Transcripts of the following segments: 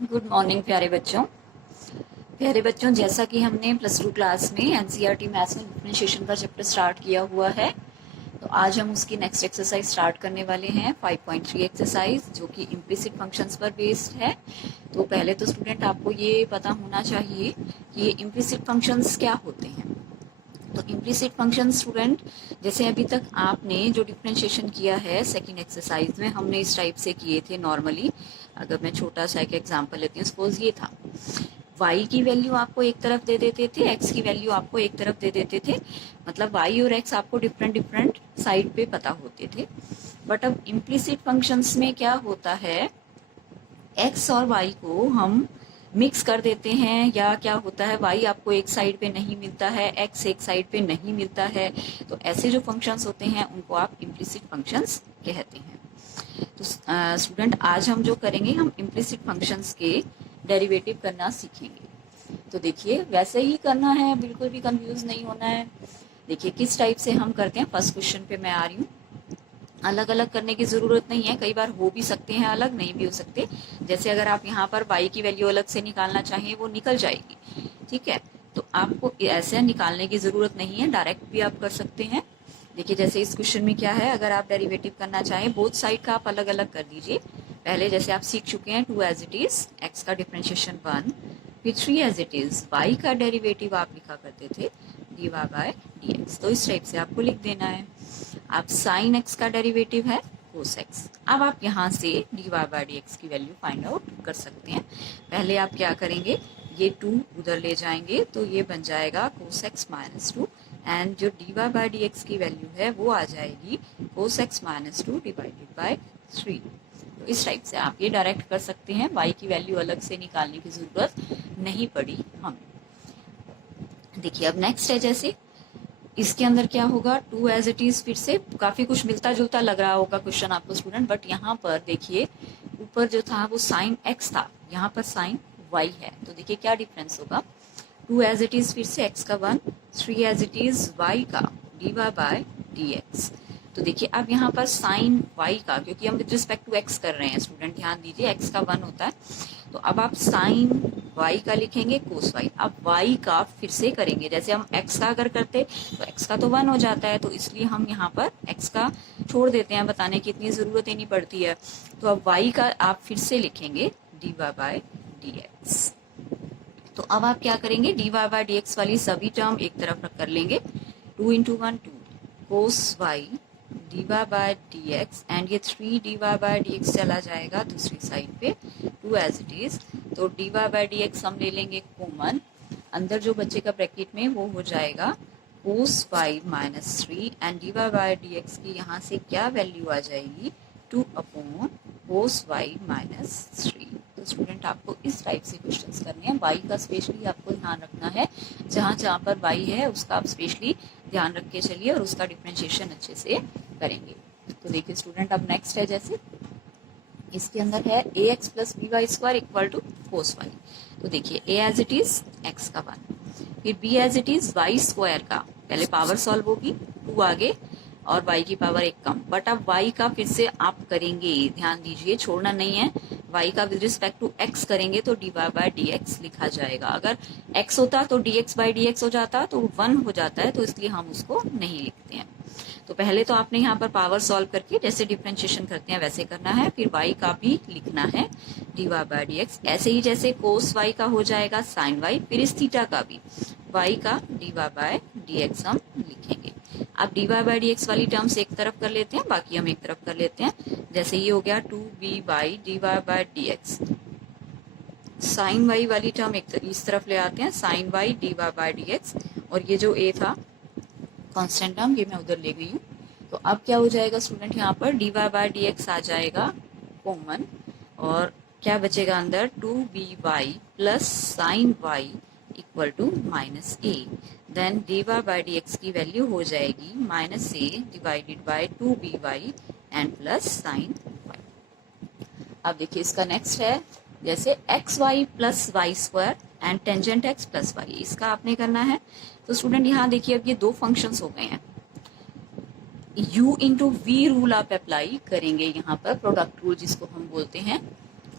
Good morning प्यारे बच्चों, जैसा कि हमने प्लस टू क्लास में एनसीईआरटी मैथ्स में डिफरेंशिएशन का चैप्टर स्टार्ट किया हुआ है, तो आज हम उसकी नेक्स्ट एक्सरसाइज स्टार्ट करने वाले हैं 5.3 एक्सरसाइज, जो कि इम्प्लिसिट फंक्शंस पर बेस्ड है। तो पहले तो स्टूडेंट आपको ये पता होना चाहिए कि ये इम्प्लिसिट फंक्शंस क्या होते हैं। तो इम्प्लिसिट फंक्शन स्टूडेंट, जैसे अभी तक आपने जो डिफरेंशिएशन किया है सेकंड एक्सरसाइज में, हमने इस टाइप से किए थे नॉर्मली। अगर मैं छोटा सा एक एग्जांपल लेती हूँ, सपोज ये था, y की वैल्यू आपको एक तरफ दे देते थे, x की वैल्यू आपको एक तरफ दे देते थे, मतलब y और x आपको डिफरेंट डिफरेंट साइड पे पता होते थे। बट अब इम्प्लिसिट फंक्शंस में क्या होता है, x और y को हम मिक्स कर देते हैं, या क्या होता है, y आपको एक साइड पे नहीं मिलता है, x एक साइड पे नहीं मिलता है। तो ऐसे जो फंक्शंस होते हैं उनको आप इम्प्लिसिट फंक्शंस कहते हैं। तो स्टूडेंट, आज हम जो करेंगे, हम इम्प्लिसिट फंक्शंस के डेरिवेटिव करना सीखेंगे। तो देखिए, वैसे ही करना है, बिल्कुल भी कंफ्यूज नहीं होना है। देखिए किस टाइप से हम करते हैं। फर्स्ट क्वेश्चन पे मैं आ रही हूँ। अलग अलग करने की जरूरत नहीं है, कई बार हो भी सकते हैं अलग, नहीं भी हो सकते। जैसे अगर आप यहाँ पर y की वैल्यू अलग से निकालना चाहें, वो निकल जाएगी, ठीक है। तो आपको ऐसे निकालने की जरूरत नहीं है, डायरेक्ट भी आप कर सकते हैं। देखिए जैसे इस क्वेश्चन में क्या है, अगर आप डेरिवेटिव करना चाहें, बोथ साइड का आप अलग अलग कर दीजिए। पहले जैसे आप सीख चुके हैं 2 एज इट इज, x का डिफरेंशिएशन 1, फिर 3 एज इट इज, y का डेरिवेटिव आप लिखा करते थे dy बाय dx। तो इस टाइप से आपको लिख देना है। अब साइन x का डेरिवेटिव है कोस x। अब आप यहाँ से dy बाय dx की वैल्यू फाइंड आउट कर सकते हैं। पहले आप क्या करेंगे, ये 2 उधर ले जाएंगे तो ये बन जाएगा कोस x माइनस 2, एंड जो dy बाय dx की वैल्यू है वो आ जाएगी कोस x माइनस 2 डिवाइडेड बाय 3। तो इस टाइप से आप ये डायरेक्ट कर सकते हैं, y की वैल्यू अलग से निकालने की जरूरत नहीं पड़ी हमें। देखिए अब नेक्स्ट है, जैसे इसके अंदर क्या होगा, 2 एज इट इज, फिर से काफी कुछ मिलता जुलता लग रहा होगा क्वेश्चन आपको स्टूडेंट, बट यहाँ पर देखिए ऊपर जो था वो साइन x था, यहाँ पर साइन y है। तो देखिए क्या डिफरेंस होगा, 2 एज इट इज, फिर से x का 1, 3 एज इट इज y का dy बाय dx। तो देखिए अब यहाँ पर साइन y का, क्योंकि हम विद रिस्पेक्ट टू x कर रहे हैं स्टूडेंट, ध्यान दीजिए x का 1 होता है, तो अब आप साइन y का लिखेंगे कोस y। अब y का फिर से करेंगे, जैसे हम x का अगर करते तो x का तो 1 हो जाता है, तो इसलिए हम यहाँ पर x का छोड़ देते हैं, बताने की इतनी जरूरत ही नहीं पड़ती है। तो अब y का आप फिर से लिखेंगे dy बाय dx। तो अब आप क्या करेंगे, dy बाय dx वाली सभी टर्म एक तरफ रख कर लेंगे, 2 into 1 2 cos y dy by dx, and ये 3 dy बाय dx चला जाएगा दूसरी साइड पे, 2 एज इट इज। तो dy बाय dx हम ले लेंगे कॉमन, अंदर जो बचेगा ब्रैकेट में वो हो जाएगा cos y minus 3, and dy by dx की यहाँ से क्या वैल्यू आ जाएगी, 2 अपॉन कोस y माइनस 3। तो स्टूडेंट आपको इस टाइप से क्वेश्चंस करने हैं, y का स्पेशली आपको ध्यान रखना है, जहाँ जहाँ पर y है उसका आप स्पेशली ध्यान रख के चलिए और उसका डिफरेंशिएशन अच्छे से करेंगे। तो देखिए स्टूडेंट, अब नेक्स्ट है, जैसे इसके अंदर है ax plus B Y square equal to cos वाई। तो देखिए a as it is x का 1, फिर b as it is y square का, पहले पावर सॉल्व होगी 2 आगे और y की पावर 1 कम, बट अब y का फिर से आप करेंगे, ध्यान दीजिए छोड़ना नहीं है, y का विद रिस्पेक्ट टू x करेंगे तो dy बाय dx लिखा जाएगा। अगर x होता तो dx बाय dx हो जाता, तो 1 हो जाता है, तो इसलिए हम उसको नहीं लिखते हैं। तो पहले तो आपने यहाँ पर पावर सॉल्व करके जैसे डिफरेंशिएशन करते हैं वैसे करना है, फिर y का भी लिखना है dy बाय dx, ऐसे ही जैसे कोस y का हो जाएगा साइन y, फिर इस थीटा का भी y का dy बाय dx हम लिखेंगे। अब dy बाय dx वाली टर्म्स एक तरफ कर लेते हैं, बाकी हम एक तरफ कर लेते हैं। जैसे ये हो गया 2b by dy by dx, sine y वाली टर्म इस तरफ ले आते हैं, sine y dy by dx, और ये जो a था कांस्टेंट टर्म, ये मैं उधर ले गई हूँ। तो अब क्या हो जाएगा स्टूडेंट, यहाँ पर dy बाय dx आ जाएगा कॉमन, और क्या बचेगा अंदर, 2by plus sine y equal to minus a, then dy by dx की वैल्यू हो जाएगी minus a divided by 2by and plus sine y। अब देखिए इसका नेक्स्ट है, जैसे X Y plus Y square and tangent X plus Y, इसका आपने करना है। तो स्टूडेंट यहाँ देखिए अब ये दो फंक्शंस हो गए हैं, u इंटू वी रूल आप अप्लाई करेंगे यहाँ पर, प्रोडक्ट रूल जिसको हम बोलते हैं।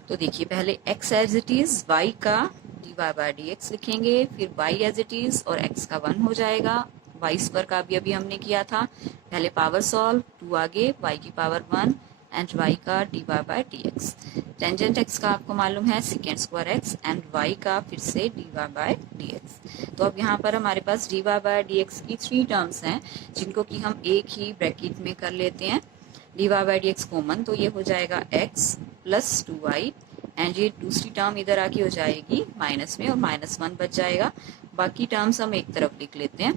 तो देखिए पहले x as it is, y का dy बाय dx लिखेंगे, फिर y एज इट इज और x का 1 हो जाएगा। y स्क्वायर का भी अभी हमने किया था, पहले पावर सॉल्व, 2 आगे, y की पावर 1 एंड y का dy by dx। Tangent x का आपको मालूम है second square x and y का फिर से dy बाय dx। तो अब यहाँ पर हमारे पास dy बाय dx की 3 टर्म्स हैं जिनको कि हम एक ही ब्रैकेट में कर लेते हैं। dy बाय dx कॉमन, तो ये हो जाएगा x प्लस 2y एंड ये दूसरी टर्म इधर आके हो जाएगी माइनस में और -1 बच जाएगा। बाकी टर्म्स हम एक तरफ लिख लेते हैं,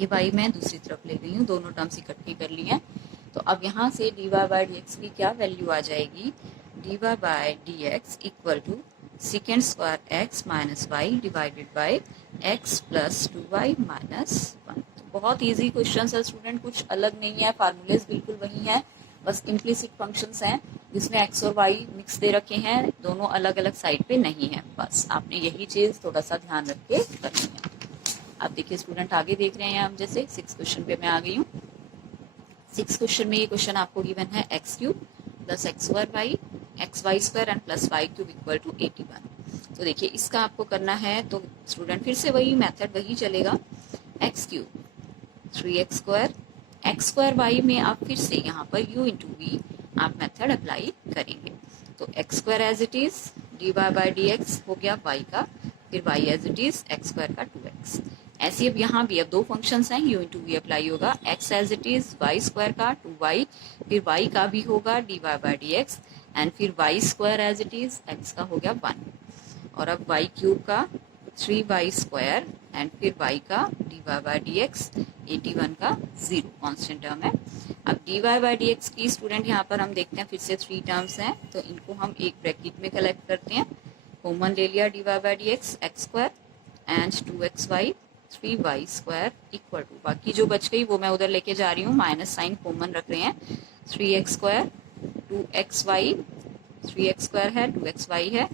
ये y मैं दूसरी तरफ ले रही हूँ, दोनों टर्म्स इकट्ठी कर ली हैं। तो अब यहाँ से dy बाय dx की क्या वैल्यू आ जाएगी, dy by dx equal to second square x minus Y divided by x plus 2y minus 1। तो बहुत इजी क्वेश्चन है स्टूडेंट, कुछ अलग नहीं है, फार्मूलेज बिल्कुल वही है, बस इम्प्लिसिट फंक्शंस हैं जिसमें x और y मिक्स दे रखे हैं, दोनों अलग अलग साइड पे नहीं है। बस आपने यही चीज थोड़ा सा ध्यान रख के करनी है। अब देखिए स्टूडेंट आगे देख रहे हैं हम, जैसे 6 क्वेश्चन पे मैं आ गई हूँ। 6 क्वेश्चन में ये क्वेश्चन आपको गिवन है X cube plus X square Y X Y square and plus Y cube equal to 81। तो देखिए इसका आपको करना है, तो स्टूडेंट फिर से वही मेथड वही चलेगा, X cube 3x square X square Y में आप फिर से यहाँ पर u इंटू वी आप मेथड अप्लाई करेंगे। तो X square as it is D Y by D X हो गया y का, फिर y as it is X square का 2x। ऐसे अब यहाँ भी अब दो फंक्शंस हैं, u इंटू वी अप्लाई होगा, x as it is y square का 2y, फिर y का भी होगा D Y by D X and फिर y square as it is x का हो गया 1 और अब y क्यूब का 3y स्क्वायर एंड फिर y का D Y by D X 81 का 0 कांस्टेंट टर्म है। अब D Y by D X की स्टूडेंट यहाँ पर हम देखते हैं फिर से 3 टर्म्स हैं, तो इनको हम एक ब्रैकेट में कलेक्ट करते हैं। कॉमन ले लिया D Y by D X X square and 2xy 3y square equal to, बाकी जो बच गई वो मैं उधर लेके जा रही हूँ, माइनस साइन कॉमन रख रहे हैं, 3x square 2xy 3x square है 2xy है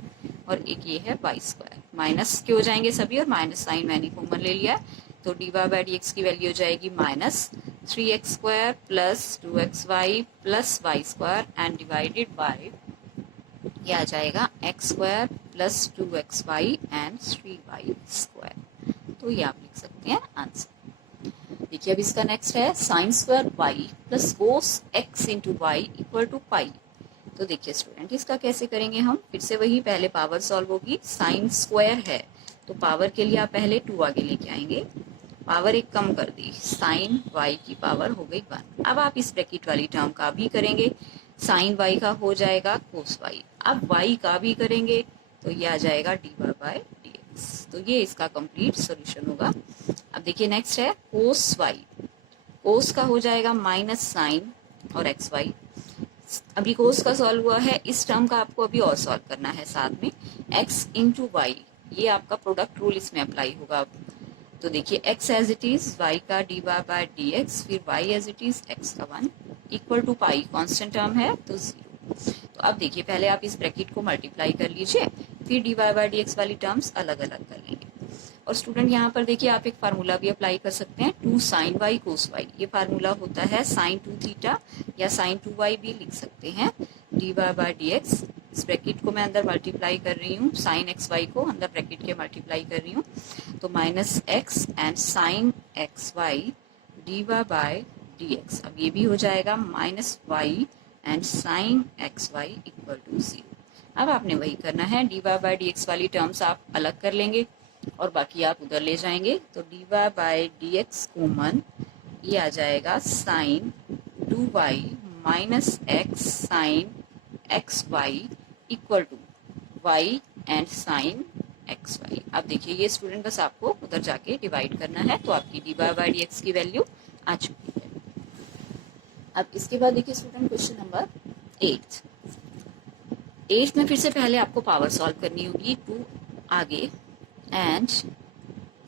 और एक ये है y स्क्वायर, माइनस के हो जाएंगे सभी और माइनस साइन मैंने कॉमन ले लिया है। तो D Y by D X की वैल्यू हो जाएगी minus 3x square plus 2xy plus y square and divided by ये आ जाएगा x square plus 2xy and 3y square. तो ये आप लिख सकते हैं आंसर। देखिए अब इसका नेक्स्ट है sine square y plus cos x into y equal to pi. तो देखिए स्टूडेंट इसका कैसे करेंगे हम, फिर से वही, पहले पावर सॉल्व होगी, साइन स्क्वायर है तो पावर के लिए आप पहले 2 आगे लेके आएंगे, पावर एक कम कर दी, साइन y की पावर हो गई 1। अब आप इस ब्रैकेट वाली टर्म का भी करेंगे, साइन y का हो जाएगा कोस y, अब y का भी करेंगे तो ये आ जाएगा D Y by D X. तो ये इसका कंप्लीट सॉल्यूशन होगा। अब देखिए नेक्स्ट है कोस y, कोस का हो जाएगा माइनस साइन और एक्स वाई। अभी कोस का सॉल्व हुआ है, इस टर्म का आपको अभी और सॉल्व करना है साथ में, x इंटू वाई, ये आपका प्रोडक्ट रूल इसमें अप्लाई होगा। अब तो देखिए x as it is y का D Y by D X, फिर y as it is x का 1 equal to pi, constant term है तो 0। तो अब देखिए पहले आप इस ब्रैकेट को मल्टीप्लाई कर लीजिए, फिर D Y by D X वाली टर्म्स अलग अलग कर लेंगे। और स्टूडेंट यहाँ पर देखिए आप एक फार्मूला भी अप्लाई कर सकते हैं, 2 साइन वाई कोस वाई, ये फार्मूला होता है साइन 2 थीटा या साइन 2y भी लिख सकते हैं, D Y by D X, इस ब्रैकेट को मैं अंदर मल्टीप्लाई कर रही हूँ, साइन एक्स वाई को अंदर ब्रैकेट के मल्टीप्लाई कर रही हूँ, तो minus X and sine X Y D Y by D X. अब ये भी हो जाएगा minus Y and sine X Y equal to 0। अब आपने वही करना है, D Y by D X वाली टर्म्स आप अलग कर लेंगे और बाकी आप उधर ले जाएंगे, तो D Y by D X common, ये आ जाएगा sine 2y minus X sine X Y equal to Y and sine X Y. अब देखिए ये स्टूडेंट बस आपको उधर जाके डिवाइड करना है, तो आपकी D Y by D X की वैल्यू आ चुकी है। अब इसके बाद देखिए स्टूडेंट क्वेश्चन नंबर 8 में फिर से पहले आपको पावर सॉल्व करनी होगी, 2 आगे एंड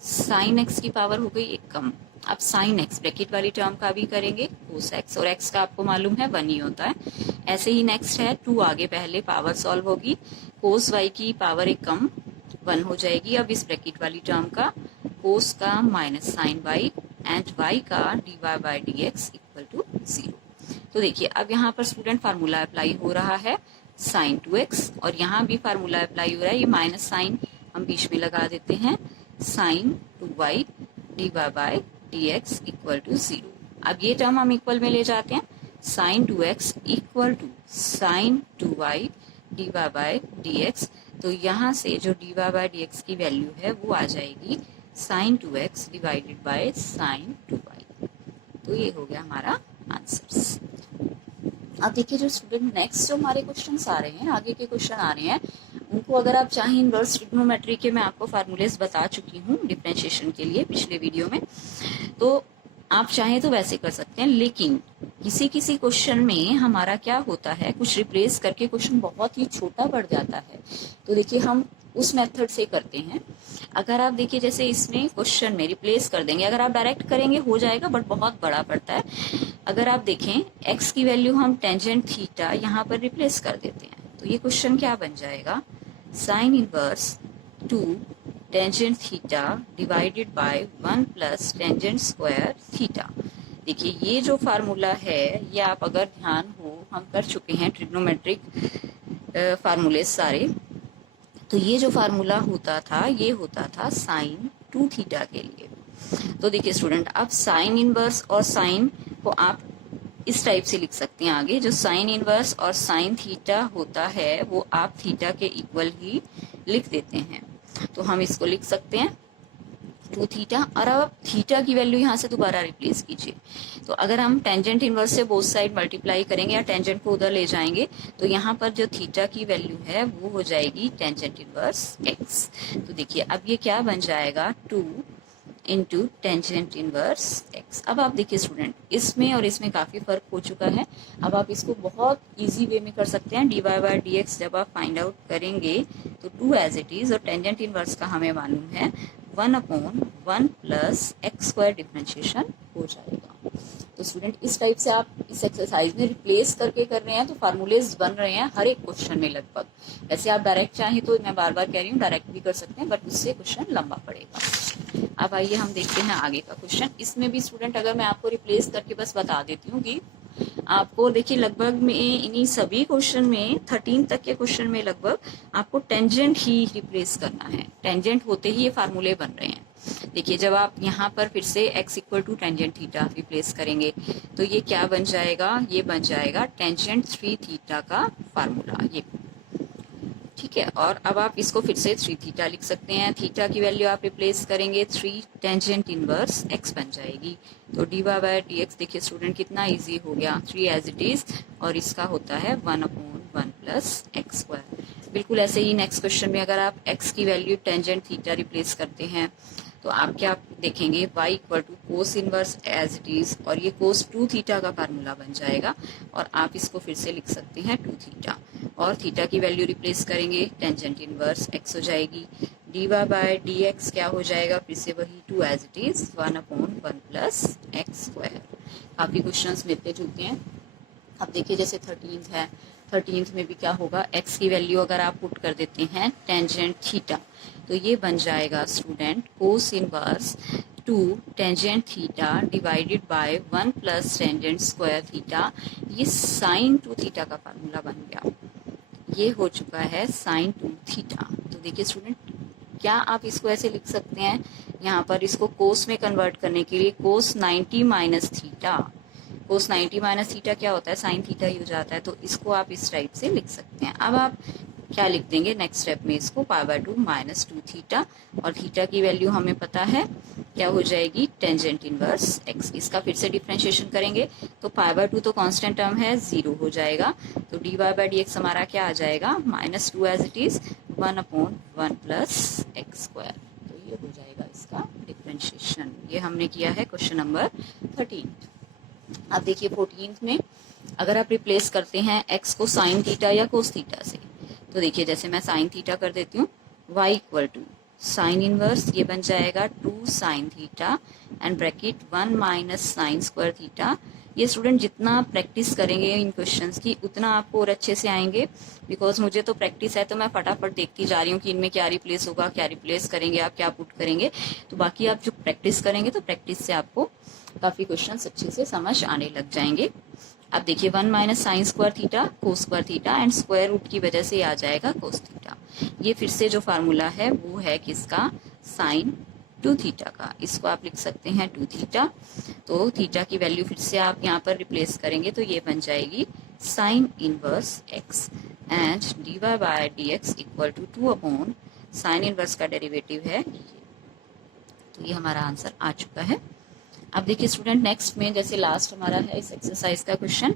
साइन एक्स की पावर हो गई एक कम। अब साइन एक्स ब्रैकेट वाली टर्म का भी करेंगे, कोस एक्स, और एक्स का आपको मालूम है 1 ही होता है। ऐसे ही नेक्स्ट है 2 आगे पहले पावर सॉल्व होगी, कोस वाई की पावर एक कम 1 हो जाएगी। अब इस ब्रैकेट वाली टर्म का कोस का minus sine y and y का D Y by D x equal to 0। तो देखिए अब यहाँ पर स्टूडेंट फार्मूला अप्लाई हो रहा है, साइन 2x, और यहाँ भी फार्मूला अप्लाई हो रहा है, ये माइनस साइन हम बीच में लगा देते हैं, sine 2y dy by dx equal to 0। अब ये टर्म हम इक्वल में ले जाते हैं, sine 2x equal to sine 2y dy by dx। तो यहाँ से जो dy बाय dx की वैल्यू है वो आ जाएगी sign 2x divided by sine 2y। तो ये हो गया हमारा आंसर्स। अब देखिए जो स्टूडेंट नेक्स्ट जो हमारे क्वेश्चंस आ रहे हैं, आगे के क्वेश्चन आ रहे हैं, उनको अगर आप चाहें इनवर्स ट्रिग्नोमेट्री के मैं आपको फार्मूलेस बता चुकी हूँ डिफरेंशिएशन के लिए पिछले वीडियो में, तो आप चाहें तो वैसे कर सकते हैं। लेकिन किसी किसी क्वेश्चन में हमारा क्या होता है, कुछ रिप्लेस करके क्वेश्चन बहुत ही छोटा पड़ जाता है, तो देखिए हम उस मेथड से करते हैं। अगर आप देखिए जैसे इसमें क्वेश्चन में रिप्लेस कर देंगे, अगर आप डायरेक्ट करेंगे हो जाएगा बट बहुत बड़ा पड़ता है। अगर आप देखें x की वैल्यू हम टेंजेंट थीटा यहाँ पर रिप्लेस कर देते हैं, तो ये क्वेश्चन क्या बन जाएगा, sine inverse 2 tangent theta divided by 1 plus tangent square theta. देखिए ये जो फार्मूला है ये आप अगर ध्यान हो हम कर चुके हैं ट्रिग्नोमेट्रिक फार्मूले सारे। तो ये जो फार्मूला होता था ये होता था साइन 2 थीटा के लिए। तो देखिए स्टूडेंट, अब साइन इनवर्स और साइन को आप इस टाइप से लिख सकते हैं आगे, जो साइन इनवर्स और साइन थीटा होता है वो आप थीटा के इक्वल ही लिख देते हैं। तो हम इसको लिख सकते हैं 2 थीटा, और अब थीटा की वैल्यू यहाँ से दोबारा रिप्लेस कीजिए। तो अगर हम टेंजेंट इनवर्स से बोथ साइड मल्टीप्लाई करेंगे या टेंजेंट को उधर ले जाएंगे, तो यहाँ पर जो थीटा की वैल्यू है वो हो जाएगी टेंजेंट इनवर्स x। तो देखिए अब ये क्या बन जाएगा, 2 इंटू टेंजेंट इनवर्स x। अब आप देखिए स्टूडेंट, इसमें और इसमें काफ़ी फर्क हो चुका है। अब आप इसको बहुत इजी वे में कर सकते हैं। D Y by D X जब आप फाइंड आउट करेंगे तो 2 एज इट इज़, और टेंजेंट इनवर्स का हमें मालूम है 1/1 प्लस एक्स स्क्वायर डिफरेंशिएशन हो जाएगा। तो स्टूडेंट इस टाइप से आप इस एक्सरसाइज में रिप्लेस करके कर रहे हैं तो फार्मूलेज बन रहे हैं हर एक क्वेश्चन में लगभग। वैसे आप डायरेक्ट चाहें तो मैं बार बार कह रही हूँ डायरेक्ट भी कर सकते हैं, बट उससे क्वेश्चन लंबा पड़ेगा। अब आइए हम देखते हैं आगे का क्वेश्चन। इसमें भी स्टूडेंट अगर मैं आपको रिप्लेस करके बस बता देती हूँ कि आपको देखिए लगभग में इन्हीं सभी क्वेश्चन में 13 तक के क्वेश्चन में लगभग आपको टेंजेंट ही रिप्लेस करना है। टेंजेंट होते ही ये फार्मूले बन रहे हैं। देखिए जब आप यहाँ पर फिर से x equal to tangent theta replace करेंगे तो ये क्या बन जाएगा, ये बन जाएगा टेंजेंट 3 थीटा का फार्मूला ये, ठीक है। और अब आप इसको फिर से 3 थीटा लिख सकते हैं। थीटा की वैल्यू आप रिप्लेस करेंगे 3 टेंजेंट इनवर्स x बन जाएगी। तो D Y by D X देखिए स्टूडेंट कितना इजी हो गया, 3 एज इट इज, और इसका होता है 1/1 प्लस एक्स स्क्वायर। बिल्कुल ऐसे ही नेक्स्ट क्वेश्चन में अगर आप x की वैल्यू टेंजेंट थीटा रिप्लेस करते हैं तो आप क्या देखेंगे, y equal to cos inverse as it is, और ये कोस 2 थीटा का फार्मूला बन जाएगा। और आप इसको फिर से लिख सकते हैं 2 थीटा, और थीटा की वैल्यू रिप्लेस करेंगे टेंजेंट इनवर्स x हो जाएगी। D Y by D X क्या हो जाएगा, फिर से वही 2 as it is, 1/1 plus X square. काफी क्वेश्चंस मिलते जुलते हैं। अब देखिए जैसे 13th है, 13th में भी क्या होगा, x की वैल्यू अगर आप पुट कर देते हैं टेंजेंट थीटा तो ये बन जाएगा student cos inverse 2 tangent theta divided by 1 plus tangent square theta. ये साइन 2 थीटा का फार्मूला बन गया, ये हो चुका है साइन 2 थीटा। तो देखिए स्टूडेंट क्या आप इसको ऐसे लिख सकते हैं, यहाँ पर इसको कोस में कन्वर्ट करने के लिए कोस 90 माइनस थीटा, कोस 90 माइनस थीटा क्या होता है, साइन थीटा ही हो जाता है। तो इसको आप इस टाइप से लिख सकते हैं। अब आप क्या लिख देंगे नेक्स्ट स्टेप में, इसको π/2 माइनस 2 थीटा, और थीटा की वैल्यू हमें पता है क्या हो जाएगी, टेंजेंट इनवर्स x। इसका फिर से डिफरेंशिएशन करेंगे तो π/2 तो कांस्टेंट टर्म है, 0 हो जाएगा। तो D Y by D X हमारा क्या आ जाएगा, -2 as it is, 1/1 plus X square. तो ये हो जाएगा इसका डिफरेंशिएशन। ये हमने किया है क्वेश्चन नंबर 13। अब देखिए 14th में अगर आप रिप्लेस करते हैं x को साइन थीटा या कोस थीटा से, तो देखिए जैसे मैं साइन थीटा कर देती हूँ, y equal to sine inverse ये बन जाएगा 2 sine theta and bracket 1 minus sine square theta. ये स्टूडेंट जितना प्रैक्टिस करेंगे इन क्वेश्चंस की उतना आपको और अच्छे से आएंगे, बिकॉज मुझे तो प्रैक्टिस है तो मैं फटाफट देखती जा रही हूँ कि इनमें क्या रिप्लेस होगा, क्या रिप्लेस करेंगे आप, क्या पुट करेंगे। तो बाकी आप जो प्रैक्टिस करेंगे तो प्रैक्टिस से आपको काफ़ी क्वेश्चंस अच्छे से समझ आने लग जाएंगे। अब देखिए 1 minus sine square theta cos square theta and square root की वजह से आ जाएगा कोस थीटा। ये फिर से जो फार्मूला है वो है किसका, साइन 2 थीटा का। इसको आप लिख सकते हैं 2 थीटा। तो थीटा की वैल्यू फिर से आप यहाँ पर रिप्लेस करेंगे तो ये बन जाएगी sine inverse X and D Y by D x equal to 2 upon sine inverse का डेरिवेटिव है ये। तो ये हमारा आंसर आ चुका है। अब देखिए स्टूडेंट नेक्स्ट में जैसे लास्ट हमारा है इस एक्सरसाइज का क्वेश्चन,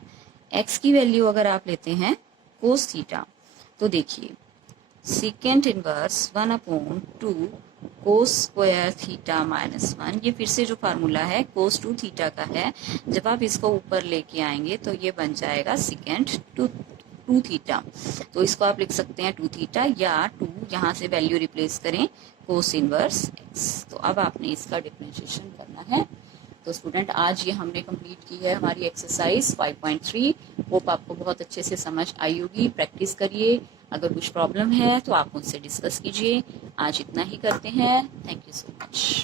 x की वैल्यू अगर आप लेते हैं कोस थीटा तो देखिए सेकेंड इनवर्स 1 अपॉन 2 कोस स्क्वायर थीटा माइनस 1, ये फिर से जो फार्मूला है कोस 2 थीटा का है। जब आप इसको ऊपर लेके आएंगे तो ये बन जाएगा सेकेंड 2 थीटा। तो इसको आप लिख सकते हैं 2 थीटा या 2 यहाँ से वैल्यू रिप्लेस करें कोस इनवर्स x। तो अब आपने इसका डिफरेंशिएशन करना है। तो स्टूडेंट आज ये हमने कंप्लीट की है हमारी एक्सरसाइज 5.3। होप आपको बहुत अच्छे से समझ आई होगी। प्रैक्टिस करिए, अगर कुछ प्रॉब्लम है तो आप मुझसे डिस्कस कीजिए। आज इतना ही करते हैं। Thank you so much.